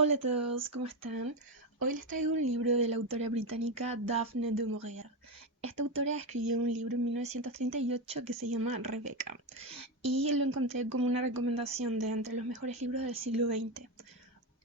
Hola a todos, ¿cómo están? Hoy les traigo un libro de la autora británica Daphne du Maurier. Esta autora escribió un libro en 1938 que se llama Rebecca y lo encontré como una recomendación de entre los mejores libros del siglo XX.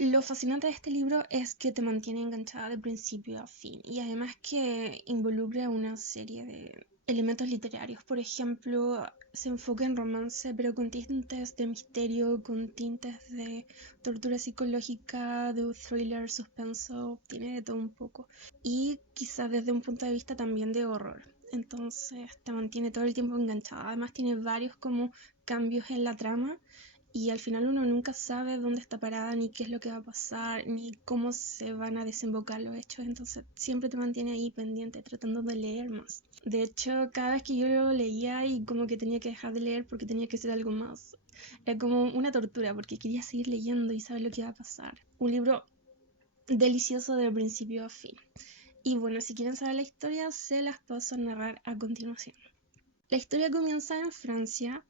Lo fascinante de este libro es que te mantiene enganchada de principio a fin y además que involucra una serie de elementos literarios. Por ejemplo, se enfoca en romance pero con tintes de misterio, con tintes de tortura psicológica, de un thriller, suspenso, tiene de todo un poco. Y quizás desde un punto de vista también de horror. Entonces te mantiene todo el tiempo enganchada. Además tiene varios como cambios en la trama y al final uno nunca sabe dónde está parada, ni qué es lo que va a pasar, ni cómo se van a desembocar los hechos. Entonces siempre te mantiene ahí pendiente, tratando de leer más. De hecho, cada vez que yo lo leía y como que tenía que dejar de leer porque tenía que hacer algo más, era como una tortura porque quería seguir leyendo y saber lo que iba a pasar. Un libro delicioso de principio a fin. Y bueno, si quieren saber la historia, se las paso a narrar a continuación. La historia comienza en Francia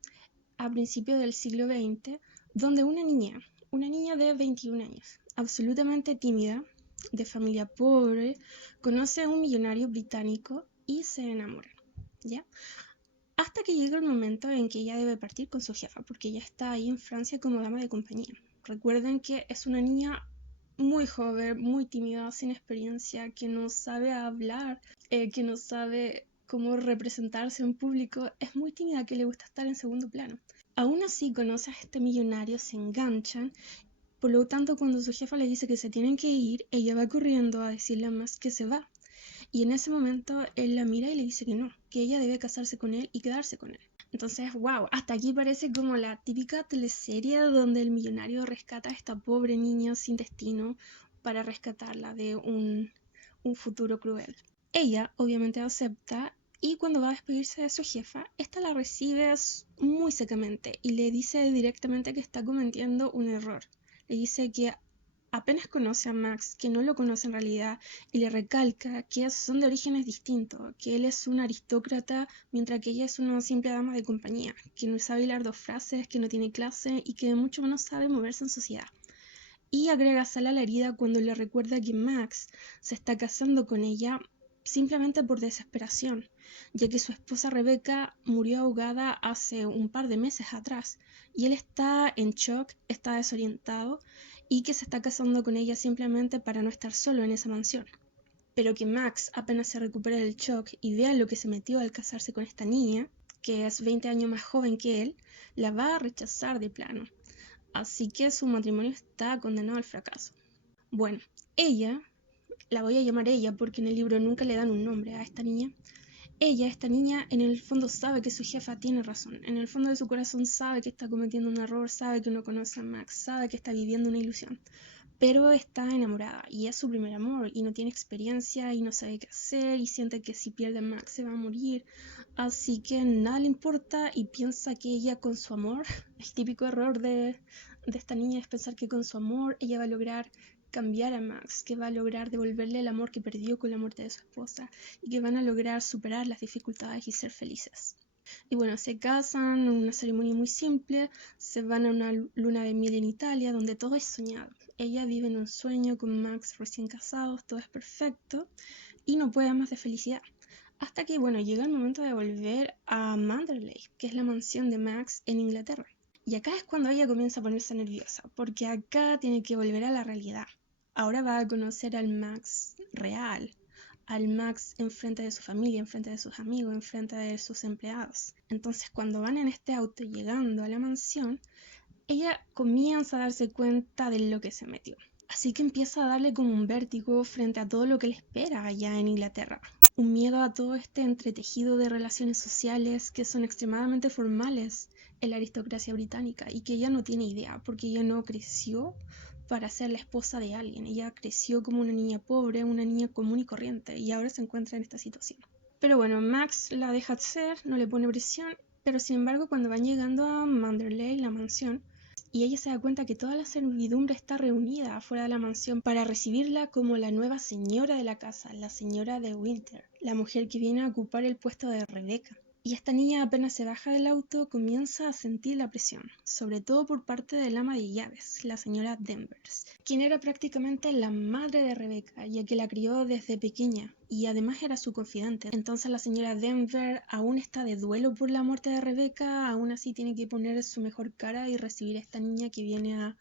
a principios del siglo XX, donde una niña de 21 años, absolutamente tímida, de familia pobre, conoce a un millonario británico y se enamoran, ¿ya? Hasta que llega el momento en que ella debe partir con su jefa, porque ella está ahí en Francia como dama de compañía. Recuerden que es una niña muy joven, muy tímida, sin experiencia, que no sabe hablar, que no sabe cómo representarse en público, es muy tímida, que le gusta estar en segundo plano. Aún así conoce a este millonario, se enganchan, por lo tanto cuando su jefa le dice que se tienen que ir, ella va corriendo a decirle a Max que se va. Y en ese momento él la mira y le dice que no, que ella debe casarse con él y quedarse con él. Entonces, wow, hasta aquí parece como la típica teleserie donde el millonario rescata a esta pobre niña sin destino para rescatarla de un futuro cruel. Ella obviamente acepta y cuando va a despedirse de su jefa, esta la recibe muy secamente y le dice directamente que está cometiendo un error. Le dice que apenas conoce a Max, que no lo conoce en realidad, y le recalca que son de orígenes distintos, que él es un aristócrata mientras que ella es una simple dama de compañía, que no sabe hilar dos frases, que no tiene clase y que mucho menos sabe moverse en sociedad. Y agrega sal a la herida cuando le recuerda que Max se está casando con ella simplemente por desesperación, ya que su esposa Rebecca murió ahogada hace un par de meses atrás y él está en shock, está desorientado y que se está casando con ella simplemente para no estar solo en esa mansión. Pero que Max apenas se recupera del shock y vea lo que se metió al casarse con esta niña, que es 20 años más joven que él, la va a rechazar de plano. Así que su matrimonio está condenado al fracaso. Bueno, ella, la voy a llamar ella porque en el libro nunca le dan un nombre a esta niña. Esta niña, en el fondo sabe que su jefa tiene razón. En el fondo de su corazón sabe que está cometiendo un error, sabe que no conoce a Max, sabe que está viviendo una ilusión. Pero está enamorada y es su primer amor y no tiene experiencia y no sabe qué hacer y siente que si pierde a Max se va a morir. Así que nada le importa y piensa que ella con su amor, el típico error de esta niña es pensar que con su amor ella va a lograr cambiar a Max, que va a lograr devolverle el amor que perdió con la muerte de su esposa y que van a lograr superar las dificultades y ser felices. Y bueno, se casan en una ceremonia muy simple, se van a una luna de miel en Italia donde todo es soñado. Ella vive en un sueño con Max recién casados, todo es perfecto y no puede más de felicidad. Hasta que, bueno, llega el momento de volver a Manderley, que es la mansión de Max en Inglaterra. Y acá es cuando ella comienza a ponerse nerviosa, porque acá tiene que volver a la realidad. Ahora va a conocer al Max real, al Max enfrente de su familia, enfrente de sus amigos, enfrente de sus empleados. Entonces, cuando van en este auto llegando a la mansión, ella comienza a darse cuenta de lo que se metió. Así que empieza a darle como un vértigo frente a todo lo que le espera allá en Inglaterra. Un miedo a todo este entretejido de relaciones sociales que son extremadamente formales en la aristocracia británica y que ella no tiene idea porque ella no creció para ser la esposa de alguien. Ella creció como una niña pobre, una niña común y corriente y ahora se encuentra en esta situación. Pero bueno, Max la deja ser, no le pone presión, pero sin embargo cuando van llegando a Manderley, la mansión, y ella se da cuenta que toda la servidumbre está reunida afuera de la mansión para recibirla como la nueva señora de la casa, la señora de Winter, la mujer que viene a ocupar el puesto de Rebecca. Y esta niña apenas se baja del auto comienza a sentir la presión, sobre todo por parte del ama de llaves, la señora Danvers, quien era prácticamente la madre de Rebecca, ya que la crió desde pequeña y además era su confidente. Entonces la señora Danvers aún está de duelo por la muerte de Rebecca, aún así tiene que poner su mejor cara y recibir a esta niña que viene a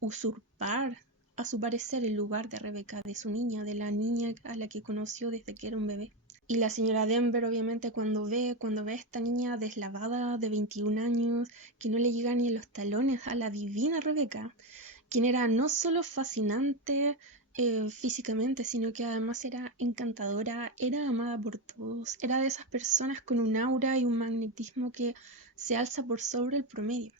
usurpar, a su parecer, el lugar de Rebecca, de su niña, de la niña a la que conoció desde que era un bebé. Y la señora Denver, obviamente, cuando ve a esta niña deslavada de 21 años, que no le llega ni en los talones a la divina Rebecca, quien era no solo fascinante físicamente, sino que además era encantadora, era amada por todos, era de esas personas con un aura y un magnetismo que se alza por sobre el promedio.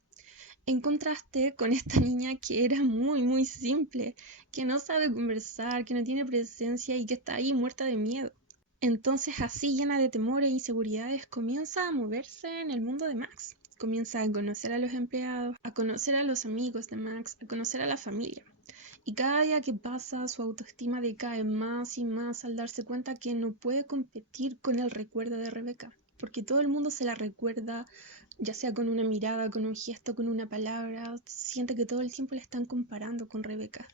En contraste con esta niña que era muy simple, que no sabe conversar, que no tiene presencia y que está ahí muerta de miedo. Entonces, así llena de temor e inseguridades, comienza a moverse en el mundo de Max. Comienza a conocer a los empleados, a conocer a los amigos de Max, a conocer a la familia. Y cada día que pasa, su autoestima decae más y más al darse cuenta que no puede competir con el recuerdo de Rebecca, porque todo el mundo se la recuerda, ya sea con una mirada, con un gesto, con una palabra. Siente que todo el tiempo la están comparando con Rebecca.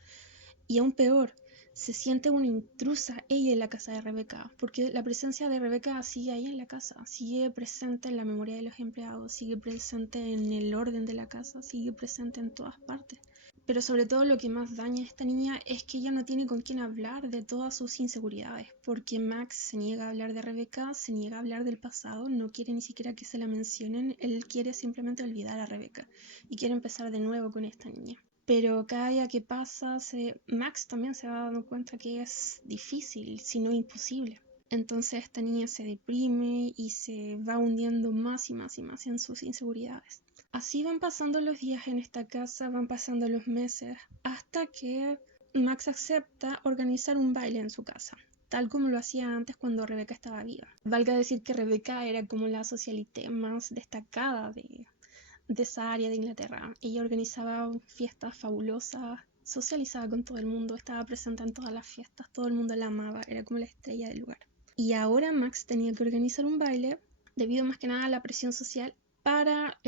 Y aún peor, se siente una intrusa ella en la casa de Rebecca, porque la presencia de Rebecca sigue ahí en la casa, sigue presente en la memoria de los empleados, sigue presente en el orden de la casa, sigue presente en todas partes. Pero sobre todo lo que más daña a esta niña es que ella no tiene con quién hablar de todas sus inseguridades, porque Max se niega a hablar de Rebecca, se niega a hablar del pasado, no quiere ni siquiera que se la mencionen, él quiere simplemente olvidar a Rebecca y quiere empezar de nuevo con esta niña. Pero cada día que pasa, Max también se va dando cuenta que es difícil, si no imposible. Entonces esta niña se deprime y se va hundiendo más y más y más en sus inseguridades. Así van pasando los días en esta casa, van pasando los meses, hasta que Max acepta organizar un baile en su casa, tal como lo hacía antes cuando Rebecca estaba viva. Valga decir que Rebecca era como la socialité más destacada de esa área de Inglaterra. Ella organizaba fiestas fabulosas, socializaba con todo el mundo, estaba presente en todas las fiestas, todo el mundo la amaba, era como la estrella del lugar. Y ahora Max tenía que organizar un baile debido más que nada a la presión social para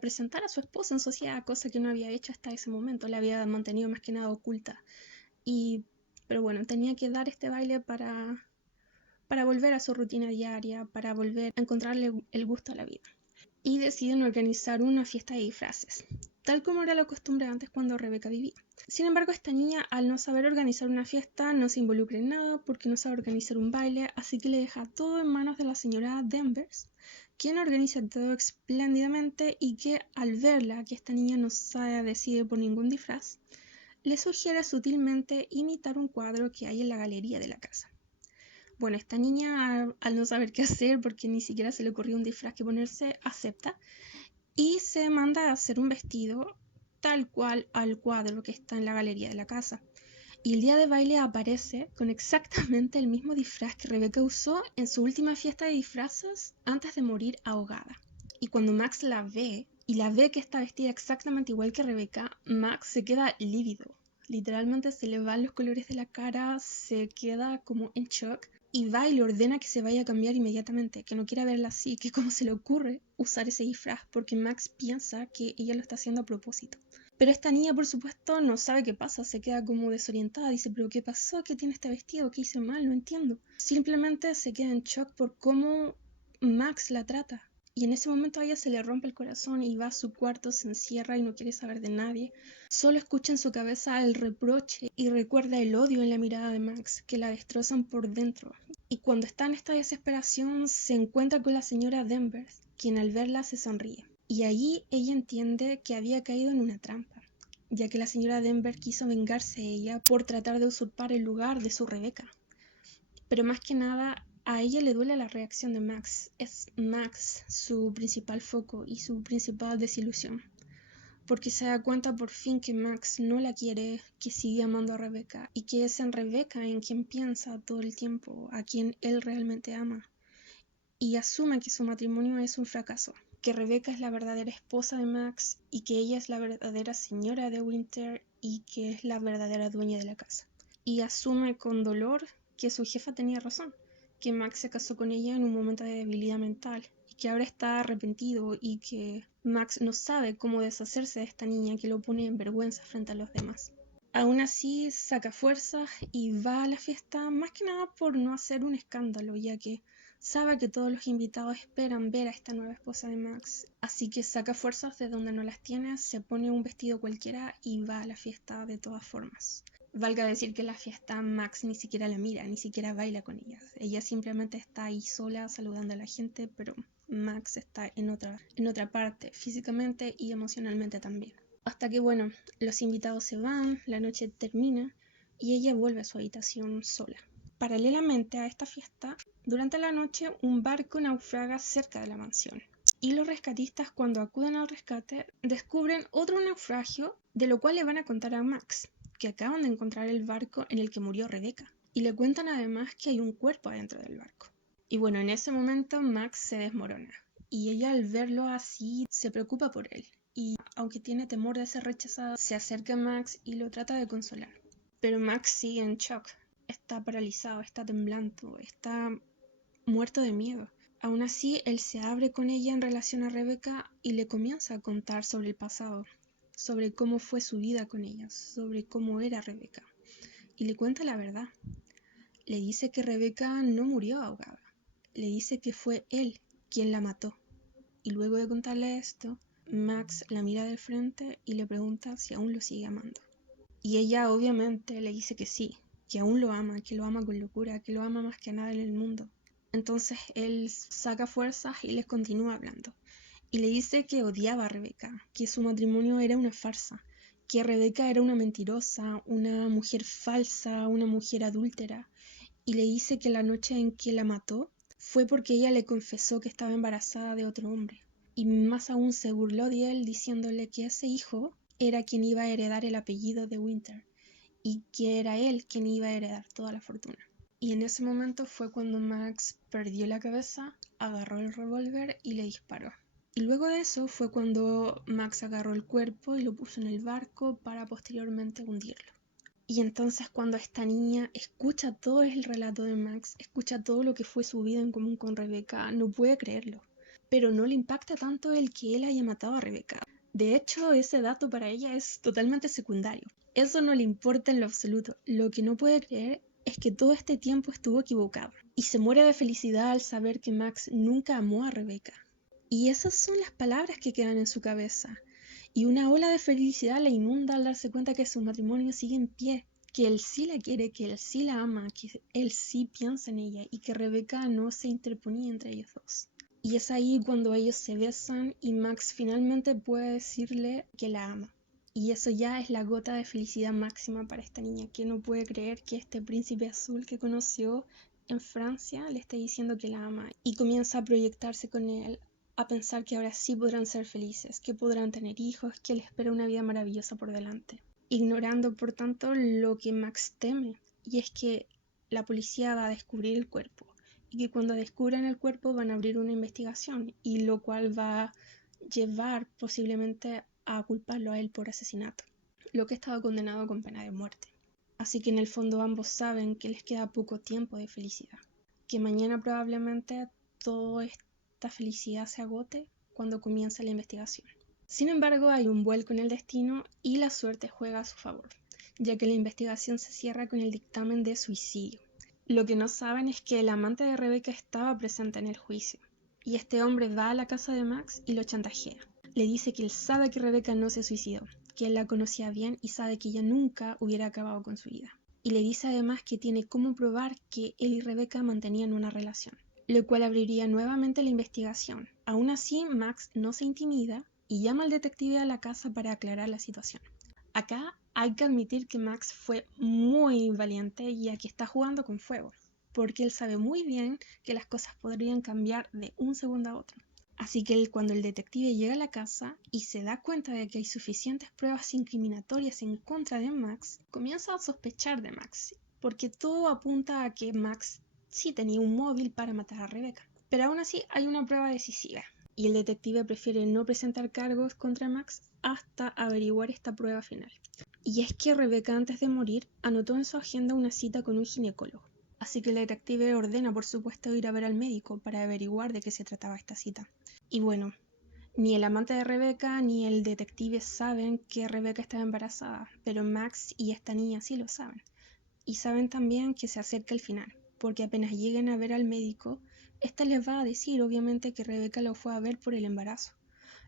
presentar a su esposa en sociedad, cosa que no había hecho hasta ese momento, la había mantenido más que nada oculta. Pero bueno, tenía que dar este baile para volver a su rutina diaria, para volver a encontrarle el gusto a la vida. Y deciden organizar una fiesta de disfraces, tal como era la costumbre antes cuando Rebecca vivía. Sin embargo, esta niña, al no saber organizar una fiesta, no se involucra en nada porque no sabe organizar un baile, así que le deja todo en manos de la señora Danvers, quien organiza todo espléndidamente y que al verla que esta niña no se decide por ningún disfraz, le sugiere sutilmente imitar un cuadro que hay en la galería de la casa. Bueno, esta niña, al no saber qué hacer porque ni siquiera se le ocurrió un disfraz que ponerse, acepta y se manda a hacer un vestido tal cual al cuadro que está en la galería de la casa. Y el día de baile aparece con exactamente el mismo disfraz que Rebecca usó en su última fiesta de disfraces antes de morir ahogada. Y cuando Max la ve, y la ve que está vestida exactamente igual que Rebecca, Max se queda lívido. Literalmente se le van los colores de la cara, se queda como en shock y va y le ordena que se vaya a cambiar inmediatamente, que no quiera verla así, que cómo se le ocurre usar ese disfraz, porque Max piensa que ella lo está haciendo a propósito. Pero esta niña, por supuesto, no sabe qué pasa, se queda como desorientada, dice, ¿pero qué pasó? ¿Qué tiene este vestido? ¿Qué hice mal? No entiendo. Simplemente se queda en shock por cómo Max la trata. Y en ese momento a ella se le rompe el corazón y va a su cuarto, se encierra y no quiere saber de nadie. Solo escucha en su cabeza el reproche y recuerda el odio en la mirada de Max, que la destrozan por dentro. Y cuando está en esta desesperación, se encuentra con la señora Danvers, quien al verla se sonríe. Y allí ella entiende que había caído en una trampa, ya que la señora Danvers quiso vengarse de ella por tratar de usurpar el lugar de su Rebecca. Pero más que nada, a ella le duele la reacción de Max. Es Max su principal foco y su principal desilusión. Porque se da cuenta por fin que Max no la quiere, que sigue amando a Rebecca y que es en Rebecca en quien piensa todo el tiempo, a quien él realmente ama. Y asume que su matrimonio es un fracaso, que Rebecca es la verdadera esposa de Max y que ella es la verdadera señora de Winter y que es la verdadera dueña de la casa. Y asume con dolor que su jefa tenía razón, que Max se casó con ella en un momento de debilidad mental y que ahora está arrepentido y que Max no sabe cómo deshacerse de esta niña que lo pone en vergüenza frente a los demás. Aún así, saca fuerzas y va a la fiesta más que nada por no hacer un escándalo, ya que sabe que todos los invitados esperan ver a esta nueva esposa de Max. Así que saca fuerzas de donde no las tiene, se pone un vestido cualquiera y va a la fiesta de todas formas. Valga decir que en la fiesta Max ni siquiera la mira, ni siquiera baila con ella. Ella simplemente está ahí sola saludando a la gente, pero Max está en otra parte, físicamente y emocionalmente también. Hasta que bueno, los invitados se van, la noche termina y ella vuelve a su habitación sola. Paralelamente a esta fiesta, durante la noche un barco naufraga cerca de la mansión. Y los rescatistas, cuando acuden al rescate, descubren otro naufragio, de lo cual le van a contar a Max, que acaban de encontrar el barco en el que murió Rebecca. Y le cuentan además que hay un cuerpo adentro del barco. Y bueno, en ese momento Max se desmorona. Y ella, al verlo así, se preocupa por él. Y aunque tiene temor de ser rechazada, se acerca a Max y lo trata de consolar. Pero Max sigue en shock. Está paralizado, está temblando, está muerto de miedo. Aún así, él se abre con ella en relación a Rebecca y le comienza a contar sobre el pasado, sobre cómo fue su vida con ella, sobre cómo era Rebecca. Y le cuenta la verdad. Le dice que Rebecca no murió ahogada. Le dice que fue él quien la mató. Y luego de contarle esto, Max la mira de frente y le pregunta si aún lo sigue amando. Y ella obviamente le dice que sí, que aún lo ama, que lo ama con locura, que lo ama más que a nada en el mundo. Entonces él saca fuerzas y les continúa hablando. Y le dice que odiaba a Rebecca, que su matrimonio era una farsa, que Rebecca era una mentirosa, una mujer falsa, una mujer adúltera. Y le dice que la noche en que la mató fue porque ella le confesó que estaba embarazada de otro hombre. Y más aún se burló de él diciéndole que ese hijo era quien iba a heredar el apellido de Winter y que era él quien iba a heredar toda la fortuna. Y en ese momento fue cuando Max perdió la cabeza, agarró el revólver y le disparó. Y luego de eso fue cuando Max agarró el cuerpo y lo puso en el barco para posteriormente hundirlo. Y entonces cuando esta niña escucha todo el relato de Max, escucha todo lo que fue su vida en común con Rebecca, no puede creerlo. Pero no le impacta tanto el que él haya matado a Rebecca. De hecho, ese dato para ella es totalmente secundario. Eso no le importa en lo absoluto. Lo que no puede creer es que todo este tiempo estuvo equivocado. Y se muere de felicidad al saber que Max nunca amó a Rebecca. Y esas son las palabras que quedan en su cabeza. Y una ola de felicidad la inunda al darse cuenta que su matrimonio sigue en pie, que él sí la quiere, que él sí la ama, que él sí piensa en ella y que Rebecca no se interponía entre ellos dos. Y es ahí cuando ellos se besan y Max finalmente puede decirle que la ama. Y eso ya es la gota de felicidad máxima para esta niña, que no puede creer que este príncipe azul que conoció en Francia le esté diciendo que la ama. Y comienza a proyectarse con él, a pensar que ahora sí podrán ser felices, que podrán tener hijos, que les espera una vida maravillosa por delante. Ignorando, por tanto, lo que Max teme, y es que la policía va a descubrir el cuerpo, y que cuando descubran el cuerpo van a abrir una investigación, y lo cual va a llevar posiblemente a culparlo a él por asesinato, lo que estaba condenado con pena de muerte. Así que en el fondo ambos saben que les queda poco tiempo de felicidad, que mañana probablemente toda esta felicidad se agote cuando comienza la investigación. Sin embargo, hay un vuelco en el destino y la suerte juega a su favor, ya que la investigación se cierra con el dictamen de suicidio. Lo que no saben es que el amante de Rebecca estaba presente en el juicio, y este hombre va a la casa de Max y lo chantajea. Le dice que él sabe que Rebecca no se suicidó, que él la conocía bien y sabe que ella nunca hubiera acabado con su vida. Y le dice además que tiene cómo probar que él y Rebecca mantenían una relación, lo cual abriría nuevamente la investigación. Aún así, Max no se intimida y llama al detective a la casa para aclarar la situación. Acá hay que admitir que Max fue muy valiente y aquí está jugando con fuego, porque él sabe muy bien que las cosas podrían cambiar de un segundo a otro. Así que cuando el detective llega a la casa y se da cuenta de que hay suficientes pruebas incriminatorias en contra de Max, comienza a sospechar de Max, porque todo apunta a que Max sí tenía un móvil para matar a Rebecca. Pero aún así hay una prueba decisiva, y el detective prefiere no presentar cargos contra Max hasta averiguar esta prueba final. Y es que Rebecca, antes de morir, anotó en su agenda una cita con un ginecólogo. Así que el detective ordena, por supuesto, ir a ver al médico para averiguar de qué se trataba esta cita. Y bueno, ni el amante de Rebecca ni el detective saben que Rebecca estaba embarazada, pero Max y esta niña sí lo saben. Y saben también que se acerca el final, porque apenas lleguen a ver al médico, éste les va a decir obviamente que Rebecca lo fue a ver por el embarazo,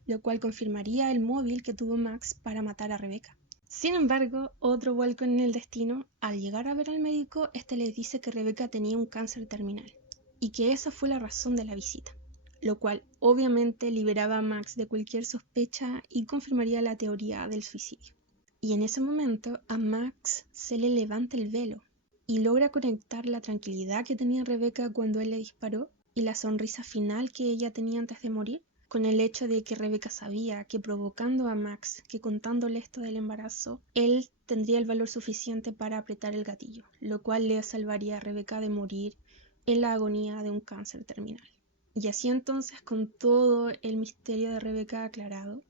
lo cual confirmaría el móvil que tuvo Max para matar a Rebecca. Sin embargo, otro vuelco en el destino, al llegar a ver al médico, este les dice que Rebecca tenía un cáncer terminal y que esa fue la razón de la visita, lo cual obviamente liberaba a Max de cualquier sospecha y confirmaría la teoría del suicidio. Y en ese momento a Max se le levanta el velo y logra conectar la tranquilidad que tenía Rebecca cuando él le disparó y la sonrisa final que ella tenía antes de morir con el hecho de que Rebecca sabía que provocando a Max, que contándole esto del embarazo, él tendría el valor suficiente para apretar el gatillo, lo cual le salvaría a Rebecca de morir en la agonía de un cáncer terminal. Y así entonces, con todo el misterio de Rebecca aclarado,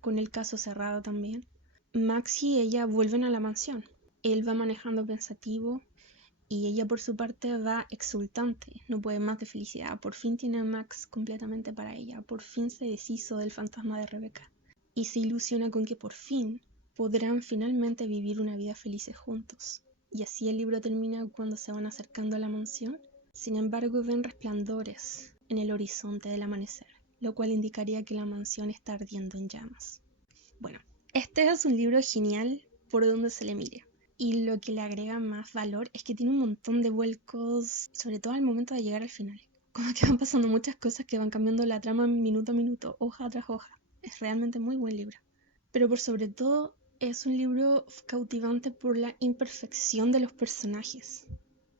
con el caso cerrado también, Max y ella vuelven a la mansión. Él va manejando pensativo y ella por su parte va exultante, no puede más de felicidad. Por fin tiene a Max completamente para ella, por fin se deshizo del fantasma de Rebecca y se ilusiona con que por fin podrán finalmente vivir una vida felices juntos. Y así el libro termina cuando se van acercando a la mansión. Sin embargo, ven resplandores en el horizonte del amanecer, lo cual indicaría que la mansión está ardiendo en llamas. Bueno, este es un libro genial por donde se le mire. Y lo que le agrega más valor es que tiene un montón de vuelcos, sobre todo al momento de llegar al final. Como que van pasando muchas cosas que van cambiando la trama minuto a minuto, hoja tras hoja. Es realmente muy buen libro. Pero por sobre todo es un libro cautivante por la imperfección de los personajes.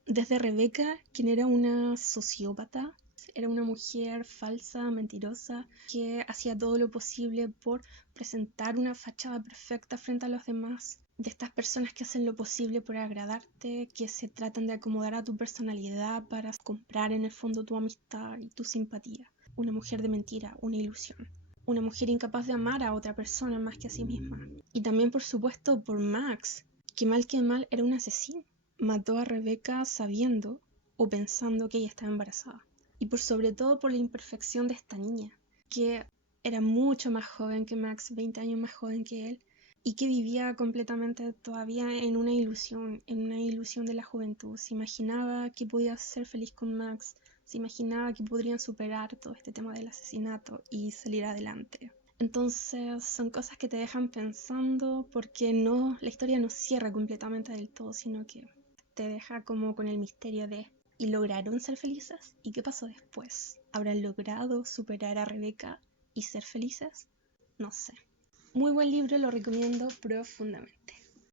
Desde Rebecca, quien era una sociópata, era una mujer falsa, mentirosa, que hacía todo lo posible por presentar una fachada perfecta frente a los demás. De estas personas que hacen lo posible por agradarte, que se tratan de acomodar a tu personalidad para comprar en el fondo tu amistad y tu simpatía. Una mujer de mentira, una ilusión. Una mujer incapaz de amar a otra persona más que a sí misma. Y también, por supuesto, por Max, que mal era un asesino. Mató a Rebecca sabiendo o pensando que ella estaba embarazada. Y por sobre todo por la imperfección de esta niña, que era mucho más joven que Max, 20 años más joven que él, y que vivía completamente todavía en una ilusión de la juventud. Se imaginaba que podía ser feliz con Max, se imaginaba que podrían superar todo este tema del asesinato y salir adelante. Entonces son cosas que te dejan pensando porque no, la historia no cierra completamente del todo, sino que te deja como con el misterio de ¿y lograron ser felices? ¿Y qué pasó después? ¿Habrán logrado superar a Rebecca y ser felices? No sé. Muy buen libro, lo recomiendo profundamente.